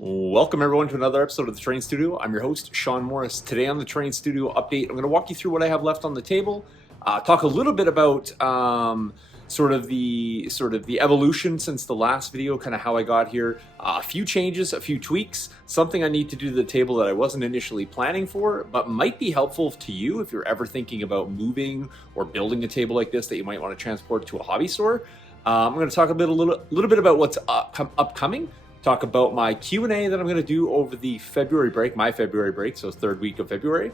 Welcome everyone to another episode of the Terrain Studio. I'm your host, Sean Morris. Today on the Terrain Studio update, I'm going to walk you through what I have left on the table, talk a little bit about sort of the evolution since the last video, kind of how I got here, a few changes, a few tweaks, something I need to do to the table that I wasn't initially planning for, but might be helpful to you if you're ever thinking about moving or building a table like this that you might want to transport to a hobby store. I'm going to talk a little bit about what's upcoming. Talk about my Q&A that I'm going to do over the February break, my February break, so third week of February,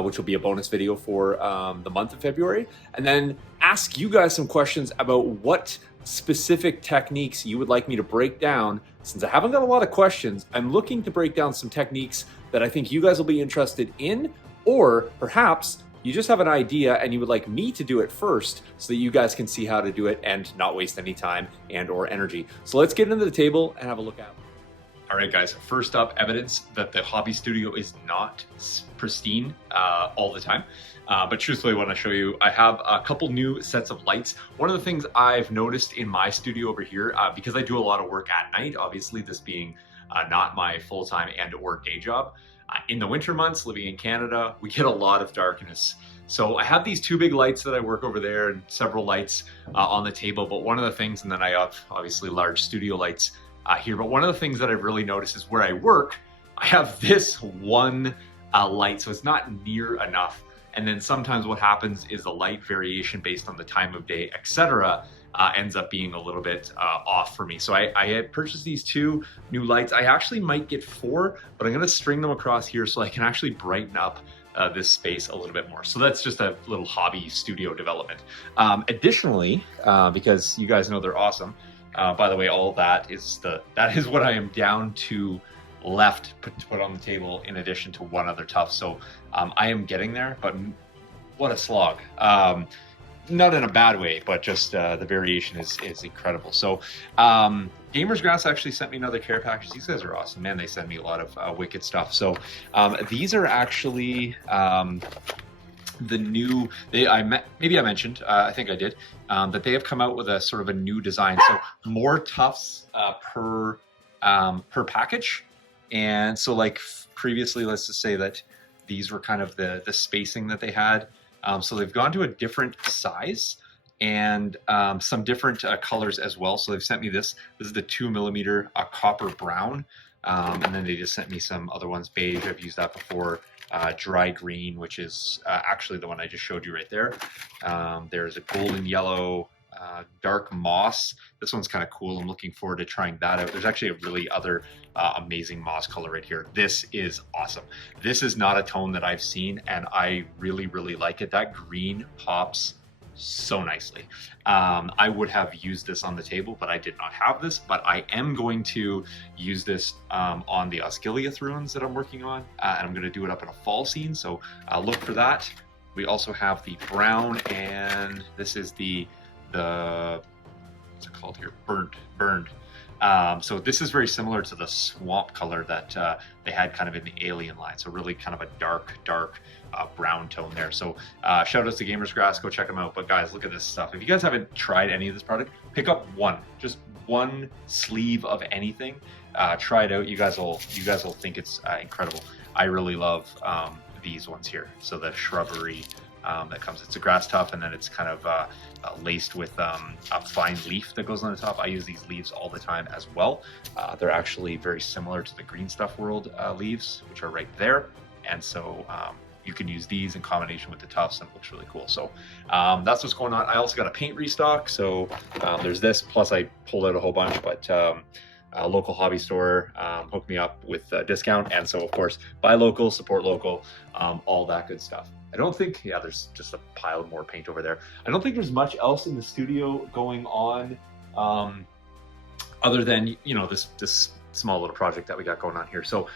which will be a bonus video for the month of February. And then ask you guys some questions about what specific techniques you would like me to break down. Since I haven't got a lot of questions, I'm looking to break down some techniques that I think you guys will be interested in, or perhaps you just have an idea and you would like me to do it first so that you guys can see how to do it and not waste any time and or energy. So let's get into the table and have a look at it. All right, guys, first up, evidence that the hobby studio is not pristine all the time. But truthfully, I want to show you, I have a couple new sets of lights. One of the things I've noticed in my studio over here, because I do a lot of work at night, obviously this being not my full-time and or day job, in the winter months, living in Canada, we get a lot of darkness. So I have these two big lights that I work over there and several lights on the table. But one of the things, and then I have obviously large studio lights here, but one of the things that I've really noticed is where I work, I have this one light, so it's not near enough. And then sometimes what happens is the light variation based on the time of day, etc., ends up being a little bit off for me. So I had purchased these two new lights. I actually might get four, but I'm gonna string them across here so I can actually brighten up this space a little bit more. So that's just a little hobby studio development. Additionally, because you guys know they're awesome, by the way, all that is what I am down to left to put on the table in addition to one other tuff. So I am getting there, but what a slog. Not in a bad way, but just the variation is incredible. So Gamers Grass actually sent me another care package. These guys are awesome, man. They send me a lot of wicked stuff. So these are actually the new, maybe I mentioned, I think I did, that they have come out with a sort of a new design. So more tufts per package. And so like previously, let's just say that these were kind of the spacing that they had. So they've gone to a different size and some different colors as well. So they've sent me this. This is the 2mm copper brown. And then they just sent me some other ones, beige. I've used that before. Dry green, which is actually the one I just showed you right there. There's a golden yellow, dark moss. This one's kind of cool. I'm looking forward to trying that out. There's actually a really other amazing moss color right here. This is awesome. This is not a tone that I've seen, and I really, really like it. That green pops so nicely. I would have used this on the table, but I did not have this, but I am going to use this on the Osgiliath ruins that I'm working on, and I'm going to do it up in a fall scene, so look for that. We also have the brown, and this is the what's it called here? Burned. So this is very similar to the swamp color that they had kind of in the Alien line. So really kind of a dark brown tone there. So shout out to Gamers Grass, go check them out. But guys, look at this stuff. If you guys haven't tried any of this product, pick up just one sleeve of anything. Try it out. You guys will think it's incredible. I really love these ones here. So the shrubbery that comes, it's a grass tuff, and then it's kind of laced with a fine leaf that goes on the top. I use these leaves all the time as well. They're actually very similar to the Green Stuff World leaves, which are right there. And so you can use these in combination with the tufts, and it looks really cool. So that's what's going on. I also got a paint restock. So there's this, plus I pulled out a whole bunch, but a local hobby store hooked me up with a discount. And so of course, buy local, support local, all that good stuff. I don't think, yeah, there's just a pile of more paint over there. I don't think there's much else in the studio going on other than, you know, this small little project that we got going on here. So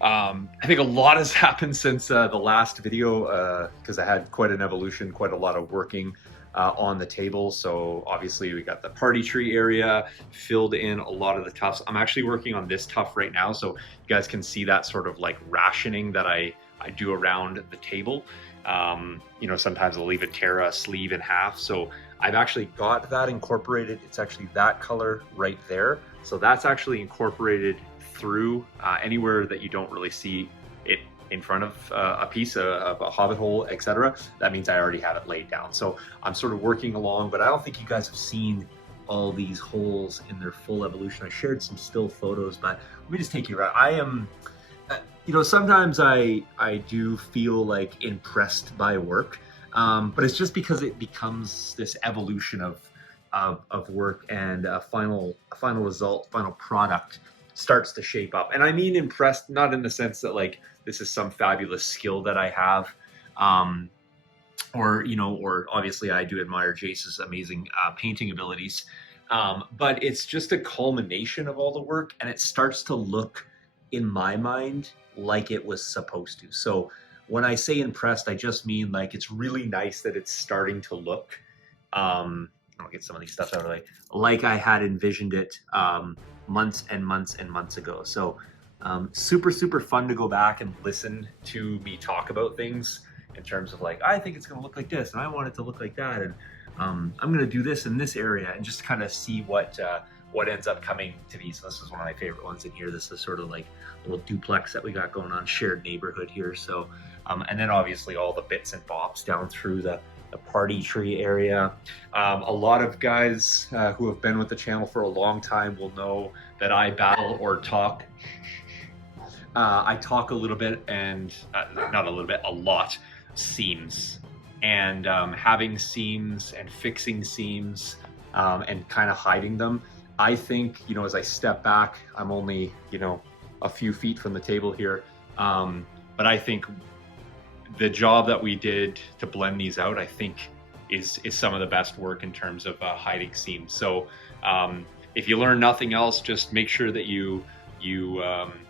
I think a lot has happened since the last video because I had quite an evolution, quite a lot of working on the table. So obviously we got the party tree area, filled in a lot of the tufts. I'm actually working on this tuff right now, so you guys can see that sort of like rationing that I do around the table. You know, sometimes I'll even tear a sleeve in half. So I've actually got that incorporated. It's actually that color right there. So that's actually incorporated through anywhere that you don't really see it in front of a piece of a hobbit hole, etc. That means I already have it laid down. So I'm sort of working along, but I don't think you guys have seen all these holes in their full evolution. I shared some still photos, but let me just take you around. I am, you know, sometimes I do feel like impressed by work, but it's just because it becomes this evolution of work, and a final result, final product starts to shape up. And I mean impressed, not in the sense that like this is some fabulous skill that I have, or, you know, or obviously I do admire Jace's amazing painting abilities, but it's just a culmination of all the work, and it starts to look, in my mind, like it was supposed to. So when I say impressed, I just mean like it's really nice that it's starting to look, I'll get some of these stuff out of the way, like I had envisioned it months and months and months ago. So super, super fun to go back and listen to me talk about things in terms of like, I think it's going to look like this, and I want it to look like that, and I'm going to do this in this area, and just kind of see what ends up coming to be. So this is one of my favorite ones in here. This is sort of like a little duplex that we got going on, shared neighborhood here. So, and then obviously all the bits and bobs down through the party tree area. A lot of guys who have been with the channel for a long time will know that I battle or talk. I talk a little bit, and not a little bit, a lot, seams, and having seams and fixing seams and kind of hiding them. I think, you know, as I step back, I'm only, you know, a few feet from the table here, but I think the job that we did to blend these out, I think is some of the best work in terms of hiding seams. So if you learn nothing else, just make sure that you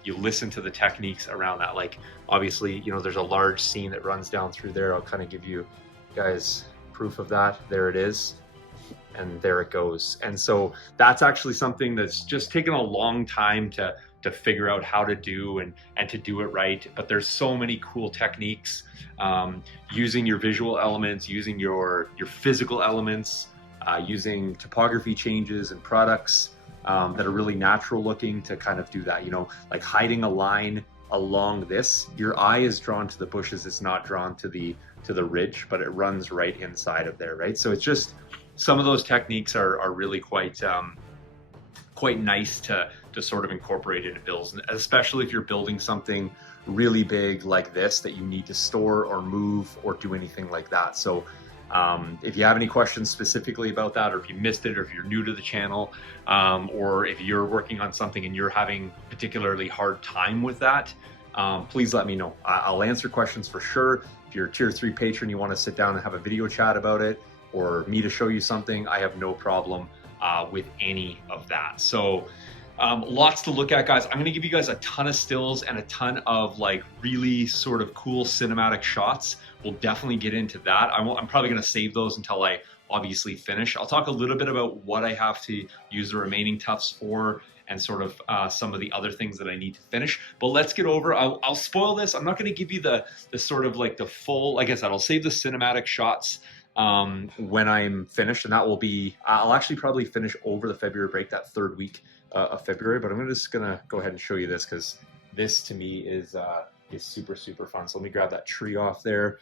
listen to the techniques around that. Like obviously, you know, there's a large seam that runs down through there. I'll kind of give you guys proof of that. There it is. And there it goes. And so that's actually something that's just taken a long time to figure out how to do and to do it right. But there's so many cool techniques, using your visual elements, using your physical elements, using topography changes and products that are really natural looking to kind of do that. You know, like hiding a line along this, your eye is drawn to the bushes, it's not drawn to the ridge, but it runs right inside of there, right? So it's just, some of those techniques are really quite nice to sort of incorporate into builds, and especially if you're building something really big like this that you need to store or move or do anything like that. So if you have any questions specifically about that, or if you missed it, or if you're new to the channel, or if you're working on something and you're having particularly hard time with that, please let me know. I'll answer questions for sure. If you're a tier 3 patron, you want to sit down and have a video chat about it, or me to show you something, I have no problem with any of that. So lots to look at, guys. I'm going to give you guys a ton of stills and a ton of like really sort of cool cinematic shots. We'll definitely get into that. I'm probably going to save those until I obviously finish. I'll talk a little bit about what I have to use the remaining tufts for, and sort of some of the other things that I need to finish. But let's get over, I'll spoil this. I'm not going to give you the sort of like the full, like I said, I'll save the cinematic shots when I'm finished, and that will be, I'll actually probably finish over the February break, that third week of February. But I'm just gonna go ahead and show you this, because this to me is super, super fun. So let me grab that tree off there.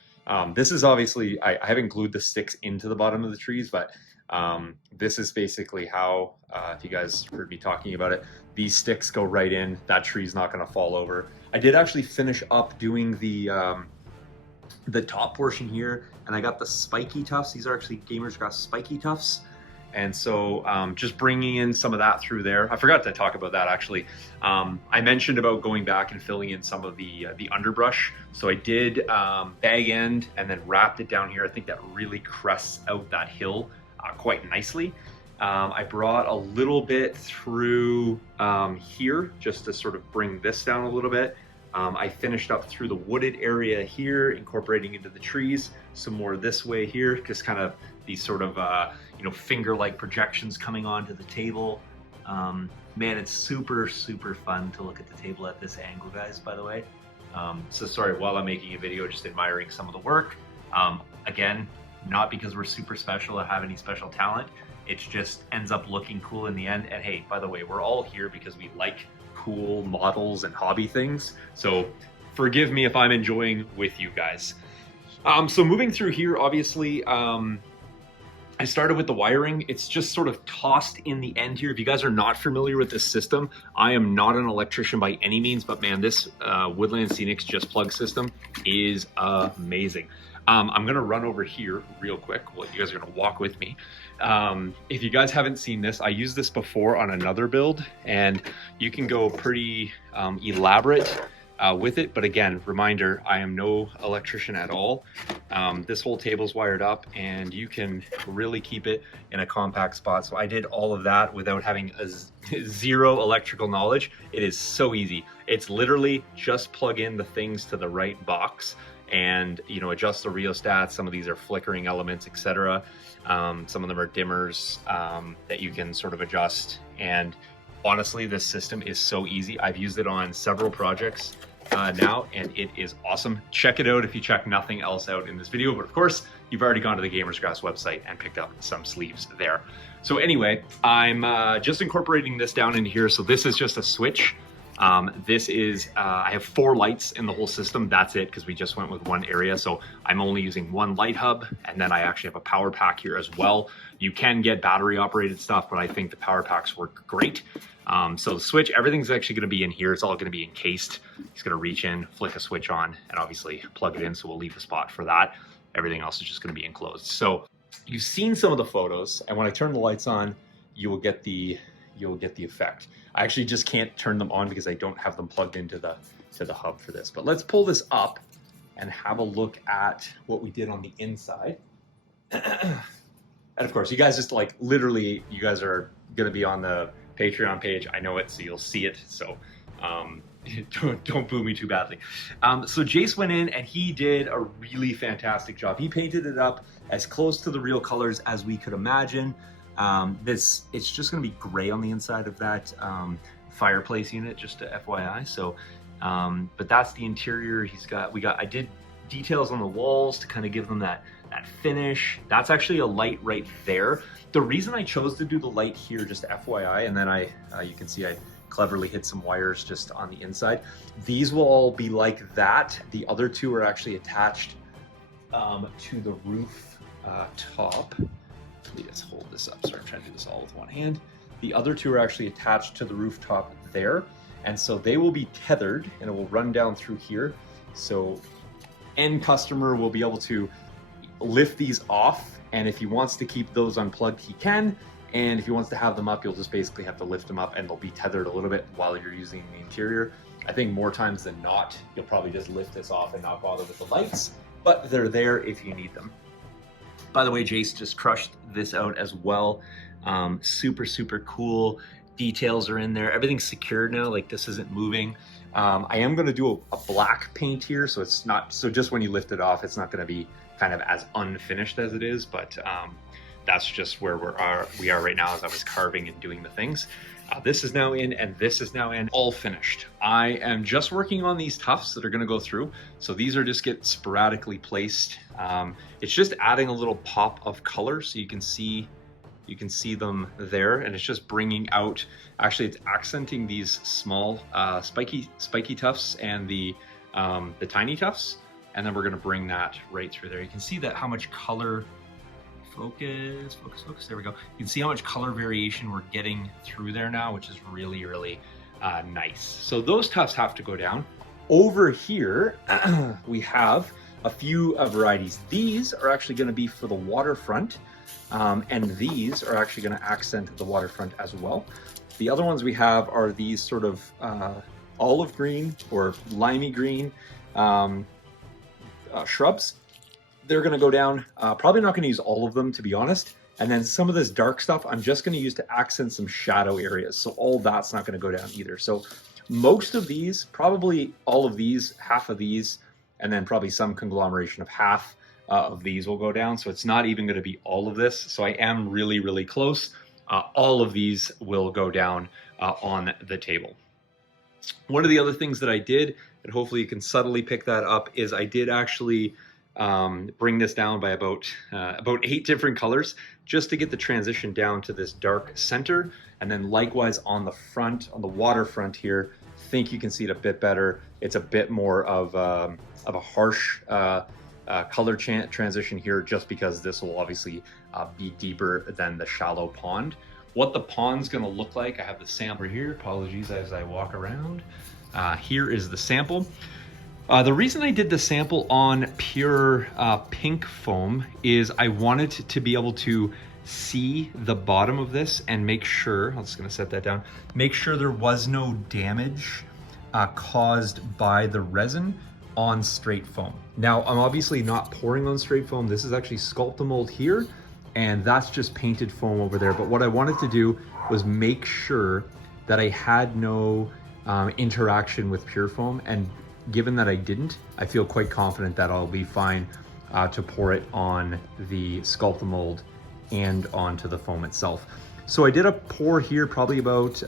This is obviously, I haven't glued the sticks into the bottom of the trees, but this is basically how, if you guys heard me talking about it, these sticks go right in. That tree's not gonna fall over. I did actually finish up doing the top portion here, and I got the spiky tufts. These are actually Gamers Grass spiky tufts. And so just bringing in some of that through there. I forgot to talk about that actually. I mentioned about going back and filling in some of the underbrush. So I did bag end and then wrapped it down here. I think that really crests out that hill quite nicely. I brought a little bit through here just to sort of bring this down a little bit. I finished up through the wooded area here, incorporating into the trees, some more this way here, just kind of these sort of, you know, finger-like projections coming onto the table. Man, it's super, super fun to look at the table at this angle, guys, by the way. So sorry, while I'm making a video, just admiring some of the work. Again, not because we're super special or have any special talent. It just ends up looking cool in the end. And hey, by the way, we're all here because we like cool models and hobby things. So forgive me if I'm enjoying with you guys. So moving through here, obviously, I started with the wiring. It's just sort of tossed in the end here. If you guys are not familiar with this system, I am not an electrician by any means, but man, this Woodland Scenics Just Plug system is amazing. I'm gonna run over here real quick. Well, you guys are gonna walk with me. If you guys haven't seen this, I used this before on another build, and you can go pretty elaborate with it. But again, reminder, I am no electrician at all. This whole table's wired up and you can really keep it in a compact spot. So I did all of that without having zero electrical knowledge. It is so easy. It's literally just plug in the things to the right box and, you know, adjust the rheostats. Some of these are flickering elements, etc. Some of them are dimmers that you can sort of adjust. And honestly, this system is so easy. I've used it on several projects now, and it is awesome. Check it out if you check nothing else out in this video. But of course, you've already gone to the Gamers Grass website and picked up some sleeves there. So anyway, I'm just incorporating this down into here. So this is just a switch. This is, I have 4 lights in the whole system. That's it, because we just went with one area. So I'm only using one light hub, and then I actually have a power pack here as well. You can get battery operated stuff, but I think the power packs work great. So the switch, everything's actually gonna be in here. It's all gonna be encased. He's gonna reach in, flick a switch on, and obviously plug it in. So we'll leave a spot for that. Everything else is just gonna be enclosed. So you've seen some of the photos, and when I turn the lights on, you will get the effect. I actually just can't turn them on because I don't have them plugged into the hub for this. But let's pull this up and have a look at what we did on the inside. And of course, you guys just like literally, you guys are gonna be on the Patreon page. I know it, so you'll see it. So don't boo me too badly. So Jace went in and he did a really fantastic job. He painted it up as close to the real colors as we could imagine. It's just gonna be gray on the inside of that fireplace unit, just to FYI. So, but that's the interior. I did details on the walls to kind of give them that finish. That's actually a light right there. The reason I chose to do the light here, just FYI, and then you can see I cleverly hit some wires just on the inside. These will all be like that. The other 2 are actually attached to the roof top. Let's hold this up. Sorry, I'm trying to do this all with one hand. The other 2 are actually attached to the rooftop there. And so they will be tethered and it will run down through here. So end customer will be able to lift these off. And if he wants to keep those unplugged, he can. And if he wants to have them up, you'll just basically have to lift them up and they'll be tethered a little bit while you're using the interior. I think more times than not, you'll probably just lift this off and not bother with the lights, but they're there if you need them. By the way, Jace just crushed this out as well. Super, super cool. Details are in there. Everything's secured now, like this isn't moving. I am gonna do a black paint here, so it's not, so just when you lift it off, it's not gonna be kind of as unfinished as it is, but that's just where we are right now as I was carving and doing the things. This is now in and this is now in, all finished. I am just working on these tufts that are gonna go through. So these are just get sporadically placed. It's just adding a little pop of color so you can see them there, and it's just bringing out, actually it's accenting these small spiky tufts and the tiny tufts, and then we're gonna bring that right through there. You can see that how much color, focus, there we go. You can see how much color variation we're getting through there now, which is really, really nice. So those tufts have to go down. Over here, we have a few varieties. These are actually gonna be for the waterfront, and these are actually gonna accent the waterfront as well. The other ones we have are these sort of olive green or limey green shrubs. They're gonna go down. Probably not gonna use all of them, to be honest. And then some of this dark stuff, I'm just gonna use to accent some shadow areas. So all that's not gonna go down either. So most of these, probably all of these, half of these, and then probably some conglomeration of half of these will go down. So it's not even gonna be all of this. So I am really, really close. All of these will go down on the table. One of the other things that I did, and hopefully you can subtly pick that up, is I did actually bring this down by about 8 different colors just to get the transition down to this dark center. And then likewise on the front, on the waterfront here, think you can see it a bit better. It's a bit more of a harsh color transition here, just because this will obviously be deeper than the shallow pond. What the pond's gonna look like, I have the sample here. Apologies as I walk around. Here is the sample. The reason I did the sample on pure pink foam is I wanted to be able to see the bottom of this and make sure, I'm just gonna set that down, make sure there was no damage caused by the resin on straight foam. Now, I'm obviously not pouring on straight foam. This is actually Sculptamold here, and that's just painted foam over there. But what I wanted to do was make sure that I had no interaction with pure foam, and given that I didn't, I feel quite confident that I'll be fine to pour it on the Sculptamold and onto the foam itself. So I did a pour here, probably about,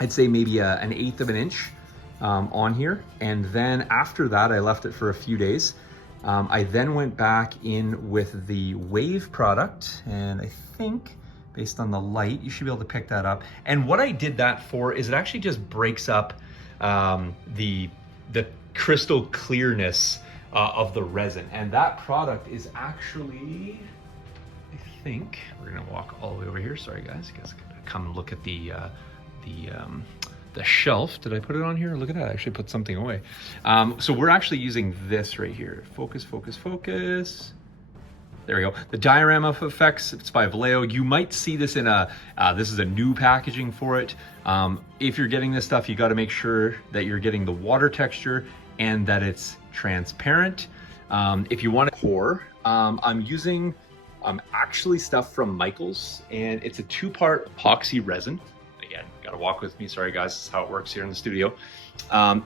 I'd say maybe an 1/8 of an inch on here. And then after that, I left it for a few days. I then went back in with the Wave product, and I think based on the light, you should be able to pick that up. And what I did that for is it actually just breaks up the crystal clearness of the resin. And that product is actually, I think, we're gonna walk all the way over here. Sorry guys, you guys gotta come look at the shelf. Did I put it on here? Look at that, I actually put something away. So we're actually using this right here. Focus, focus, focus. There we go. The Diorama Effects, it's by Vallejo. You might see this in this is a new packaging for it. If you're getting this stuff, you got to make sure that you're getting the water texture and that it's transparent. If you want to pour, I'm using actually stuff from Michaels, and it's a 2-part epoxy resin. Again, got to walk with me. Sorry guys, this is how it works here in the studio.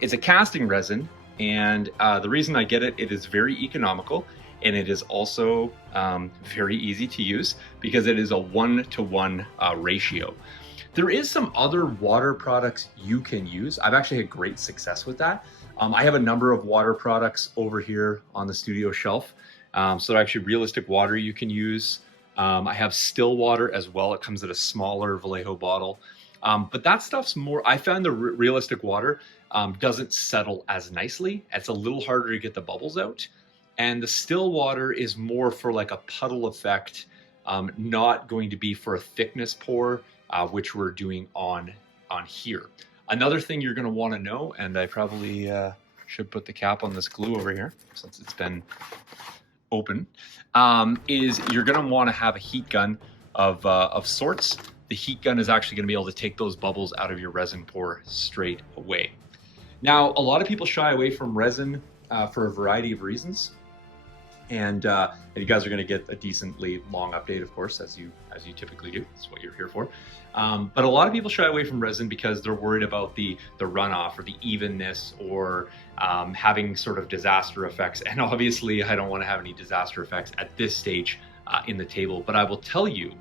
It's a casting resin, and the reason I get it, it is very economical. And it is also very easy to use because it is a 1-to-1 ratio. There is some other water products you can use. I've actually had great success with that. I have a number of water products over here on the studio shelf. So actually Realistic Water you can use. I have still water as well. It comes in a smaller Vallejo bottle. But that stuff's more, I found the Realistic Water doesn't settle as nicely. It's a little harder to get the bubbles out. And the still water is more for like a puddle effect, not going to be for a thickness pour, which we're doing on here. Another thing you're going to want to know, and I probably should put the cap on this glue over here since it's been open, is you're going to want to have a heat gun of sorts. The heat gun is actually going to be able to take those bubbles out of your resin pour straight away. Now, a lot of people shy away from resin for a variety of reasons. And you guys are going to get a decently long update, of course, as you typically do. That's what you're here for. But a lot of people shy away from resin because they're worried about the runoff or the evenness or having sort of disaster effects. And obviously, I don't want to have any disaster effects at this stage in the table. But I will tell you,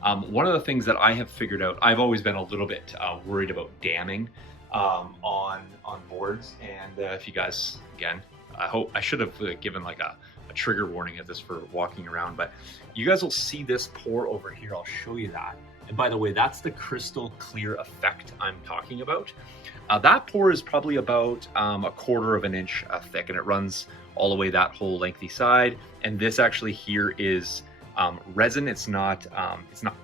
one of the things that I have figured out, I've always been a little bit worried about damming on boards. And if you guys, again, I should have given like a trigger warning at this for walking around, but you guys will see this pour over here. I'll show you that. And by the way, that's the crystal clear effect I'm talking about. That pour is probably about 1/4 of an inch thick, and it runs all the way that whole lengthy side. And this actually here is resin. It's not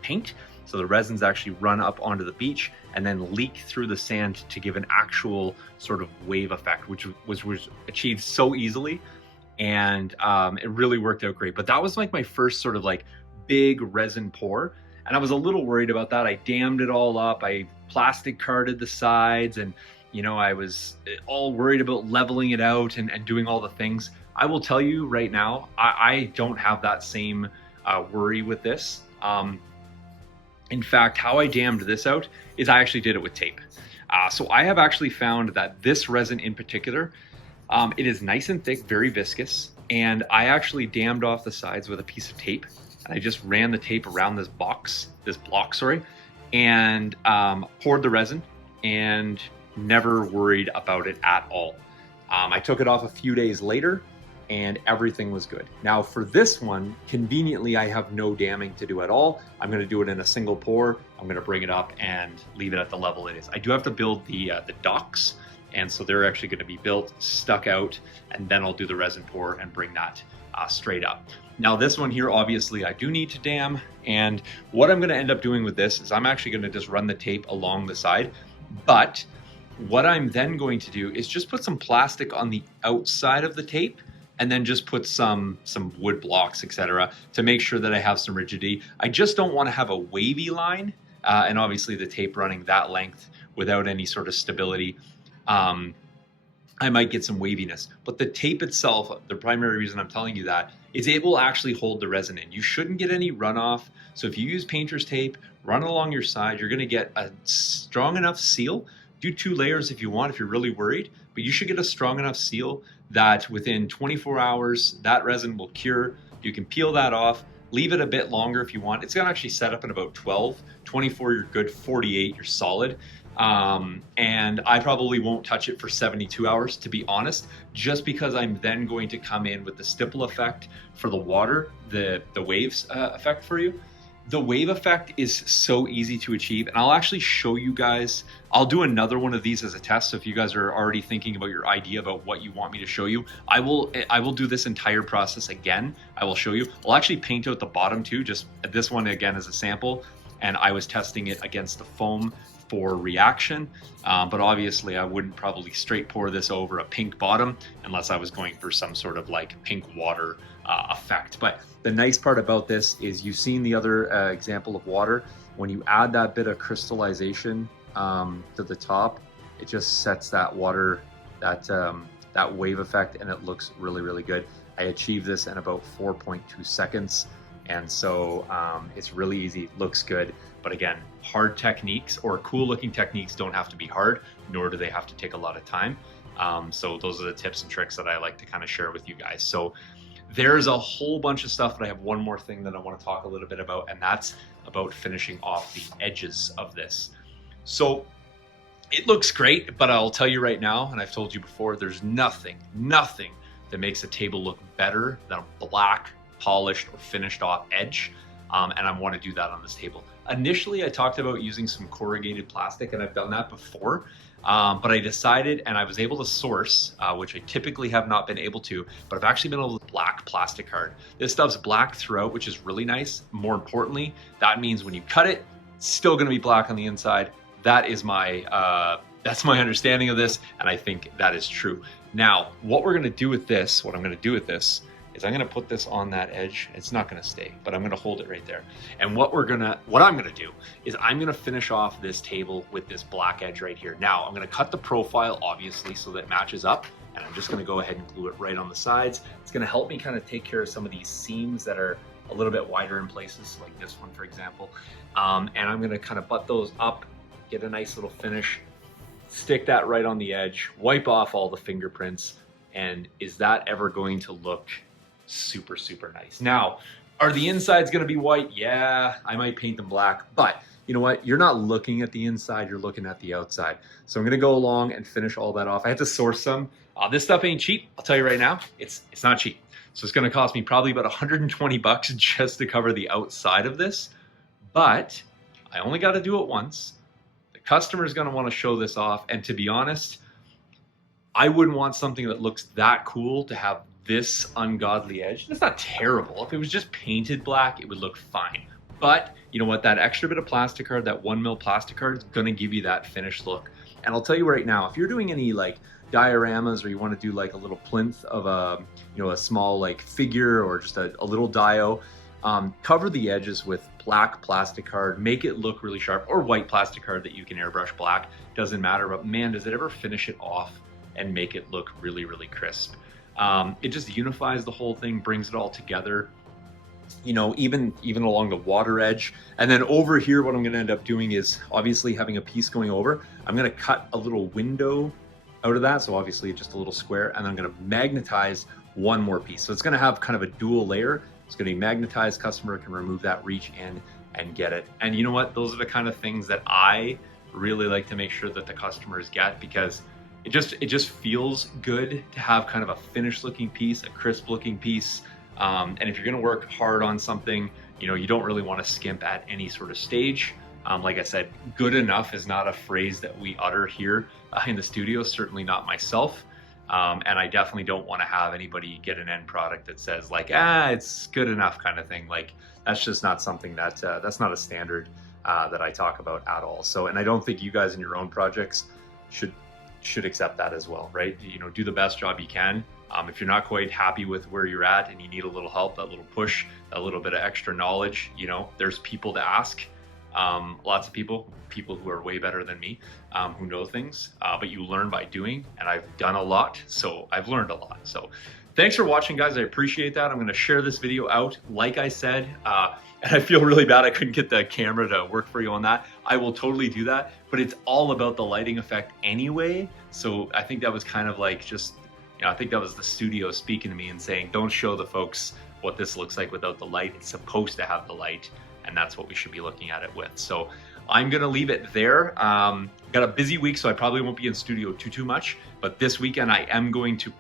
paint. So the resins actually run up onto the beach and then leak through the sand to give an actual sort of wave effect, which was achieved so easily. And it really worked out great. But that was like my first sort of like big resin pour. And I was a little worried about that. I dammed it all up. I plastic carded the sides, and you know, I was all worried about leveling it out and doing all the things. I will tell you right now, I don't have that same worry with this. In fact, how I dammed this out is I actually did it with tape. So I have actually found that this resin in particular, it is nice and thick, very viscous, and I actually dammed off the sides with a piece of tape. And I just ran the tape around this block, and poured the resin and never worried about it at all. I took it off a few days later, and everything was good. Now for this one, conveniently, I have no damming to do at all. I'm gonna do it in a single pour. I'm gonna bring it up and leave it at the level it is. I do have to build the docks, and so they're actually gonna be built, stuck out, and then I'll do the resin pour and bring that straight up. Now this one here, obviously I do need to dam, and what I'm gonna end up doing with this is I'm actually gonna just run the tape along the side, but what I'm then going to do is just put some plastic on the outside of the tape, and then just put some wood blocks, etc., to make sure that I have some rigidity. I just don't want to have a wavy line, and obviously the tape running that length without any sort of stability. I might get some waviness, but the tape itself, the primary reason I'm telling you that, is it will actually hold the resin in. You shouldn't get any runoff. So if you use painter's tape, run it along your side, you're gonna get a strong enough seal. Do 2 layers if you want, if you're really worried, but you should get a strong enough seal that within 24 hours, that resin will cure. You can peel that off, leave it a bit longer if you want. It's gonna actually set up in about 12, 24, you're good, 48, you're solid. And I probably won't touch it for 72 hours, to be honest, just because I'm then going to come in with the stipple effect for the water, the waves effect for you. The wave effect is so easy to achieve, and I'll actually show you guys. I'll do another one of these as a test, so if you guys are already thinking about your idea about what you want me to show you, I will do this entire process again. I will show you. I'll actually paint out the bottom too, just this one again as a sample, and I was testing it against the foam for reaction, but obviously I wouldn't probably straight pour this over a pink bottom unless I was going for some sort of like pink water effect. But the nice part about this is you've seen the other example of water. When you add that bit of crystallization to the top, it just sets that water, that wave effect, and it looks really, really good. I achieved this in about 4.2 seconds. And so it's really easy, looks good. But again, hard techniques or cool looking techniques don't have to be hard, nor do they have to take a lot of time. So those are the tips and tricks that I like to kind of share with you guys. So there's a whole bunch of stuff, but I have one more thing that I want to talk a little bit about, and that's about finishing off the edges of this. So it looks great, but I'll tell you right now, and I've told you before, there's nothing that makes a table look better than a black, polished or finished off edge. And I want to do that on this table. Initially, I talked about using some corrugated plastic, and I've done that before, but I decided, and I was able to source, which I typically have not been able to, but I've actually been able to black plastic card. This stuff's black throughout, which is really nice. More importantly, that means when you cut it, it's still going to be black on the inside. That is that's my understanding of this, and I think that is true. Now, what I'm going to do with this is I'm gonna put this on that edge. It's not gonna stay, but I'm gonna hold it right there. And what I'm gonna do is I'm gonna finish off this table with this black edge right here. Now, I'm gonna cut the profile, obviously, so that it matches up, and I'm just gonna go ahead and glue it right on the sides. It's gonna help me kind of take care of some of these seams that are a little bit wider in places, like this one, for example. And I'm gonna kind of butt those up, get a nice little finish, stick that right on the edge, wipe off all the fingerprints, and is that ever going to look super, super nice? Now, are the insides going to be white? Yeah, I might paint them black, but you know what? You're not looking at the inside, you're looking at the outside. So I'm going to go along and finish all that off. I had to source some. This stuff ain't cheap. I'll tell you right now, it's not cheap. So it's going to cost me probably about 120 bucks just to cover the outside of this, but I only got to do it once. The customer is going to want to show this off, and to be honest, I wouldn't want something that looks that cool to have this ungodly edge. It's not terrible. If it was just painted black, it would look fine. But you know what? That extra bit of plastic card, that 1 mil plastic card, is gonna give you that finished look. And I'll tell you right now, if you're doing any like dioramas, or you want to do like a little plinth of a small like figure, or just a little dio, cover the edges with black plastic card, make it look really sharp, or white plastic card that you can airbrush black, doesn't matter. But man, does it ever finish it off and make it look really, really crisp. It just unifies the whole thing, brings it all together, you know, even along the water edge. And then over here, what I'm going to end up doing is obviously having a piece going over. I'm going to cut a little window out of that, so obviously just a little square, and I'm going to magnetize one more piece. So it's going to have kind of a dual layer. It's going to be magnetized. Customer can remove that, reach in and get it. And you know what? Those are the kind of things that I really like to make sure that the customers get, because it just feels good to have kind of a finished looking piece, a crisp looking piece. And if you're going to work hard on something, you don't really want to skimp at any sort of stage. Like I said, good enough is not a phrase that we utter here in the studio, certainly not myself. And I definitely don't want to have anybody get an end product that says like, it's good enough kind of thing. Like that's just not something that, that's not a standard that I talk about at all. So, and I don't think you guys in your own projects should accept that as well, right? Do the best job you can. If you're not quite happy with where you're at and you need a little help, that little push, a little bit of extra knowledge, there's people to ask. Lots of people who are way better than me, who know things, but you learn by doing, and I've done a lot, so I've learned a lot. So thanks for watching, guys. I appreciate that. I'm going to share this video out, like I said, and I feel really bad I couldn't get the camera to work for you on that. I will totally do that, but it's all about the lighting effect anyway. So I think that was kind of like just, I think that was the studio speaking to me and saying, don't show the folks what this looks like without the light. It's supposed to have the light, and that's what we should be looking at it with. So I'm gonna leave it there. Got a busy week, so I probably won't be in studio too much, but this weekend I am going to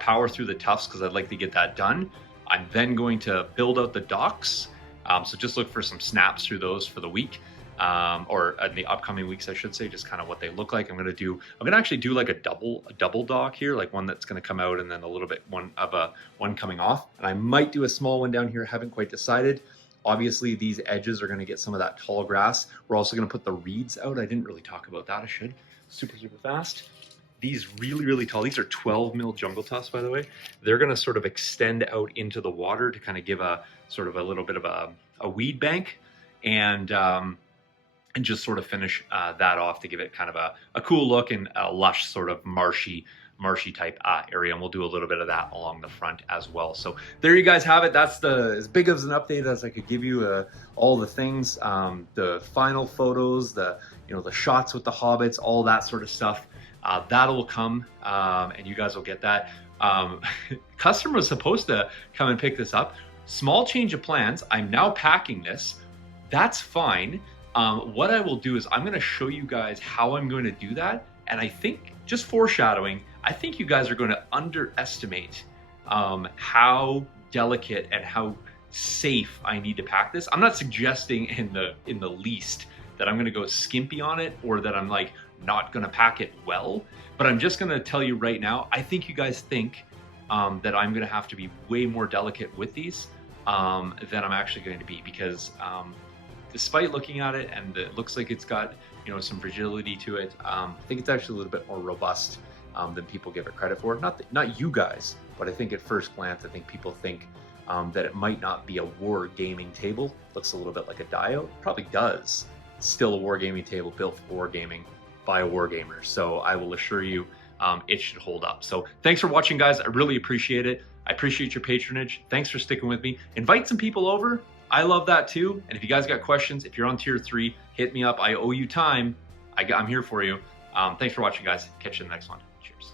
power through the tufts because I'd like to get that done. I'm then going to build out the docks. So just look for some snaps through those for the week, or in the upcoming weeks, I should say, just kind of what they look like. I'm gonna actually do like a double dock here, like one that's gonna come out and then a little bit one coming off. And I might do a small one down here, haven't quite decided. Obviously, these edges are going to get some of that tall grass. We're also going to put the reeds out. I didn't really talk about that. I should. Super fast. These really tall. These are 12 mil jungle tufts, by the way. They're going to sort of extend out into the water to kind of give a sort of a little bit of a weed bank, and just sort of finish that off to give it kind of a cool look and a lush sort of marshy type area, and we'll do a little bit of that along the front as well. So there you guys have it. That's as big of an update as I could give you. All the things, the final photos, the shots with the hobbits, all that sort of stuff. That'll come, and you guys will get that. Customer was supposed to come and pick this up. Small change of plans. I'm now packing this. That's fine. What I will do is I'm going to show you guys how I'm going to do that, and I think, just foreshadowing, I think you guys are going to underestimate how delicate and how safe I need to pack this. I'm not suggesting in the least that I'm going to go skimpy on it or that I'm like not going to pack it well, but I'm just going to tell you right now, I think you guys think that I'm going to have to be way more delicate with these than I'm actually going to be, because despite looking at it and it looks like it's got some fragility to it, I think it's actually a little bit more robust than people give it credit for. Not you guys, but I think at first glance, I think people think that it might not be a war gaming table. Looks a little bit like a Dio. Probably does. It's still a war gaming table built for war gaming by a war gamer. So I will assure you it should hold up. So thanks for watching, guys. I really appreciate it. I appreciate your patronage. Thanks for sticking with me. Invite some people over. I love that too. And if you guys got questions, if you're on tier 3, hit me up. I owe you time. I'm here for you. Thanks for watching, guys. Catch you in the next one. Cheers.